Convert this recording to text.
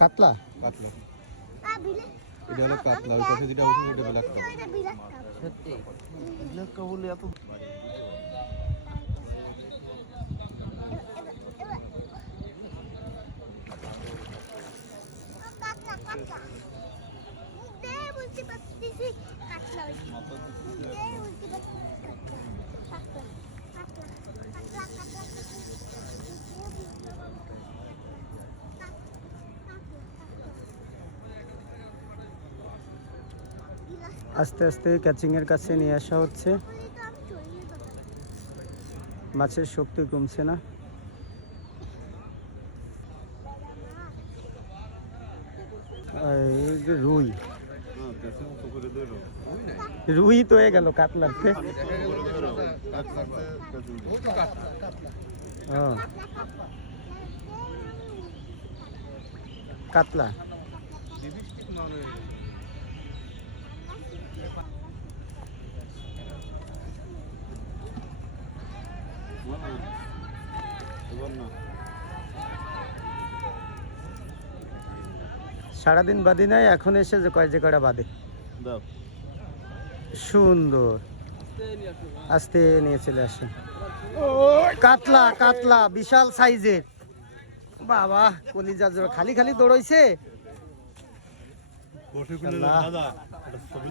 কাতলা কাতলা এটা হলো কাতলা, ওই পাশে যেটা উঠে ওটা ব্ল্যাক কাপ। সত্যি ব্ল্যাক কাপ বলে এত আস্তে আস্তে ক্যাচিংয়ের কাছে নিয়ে আসা হচ্ছে। মাছের শক্তি কমছে না। এই যে রুই, রুই তো হয়ে গেল কাতলার থেকে। কাতলা সারাদিন বাদি নাই, এখন এসে যে কয় যে কয়টা বাদে। সুন্দর, আস্তে নিয়ে চলে আসে। কাতলা কাতলা বিশাল সাইজের, বাবা কলিজা জোড়া খালি খালি দৌড়াইছে।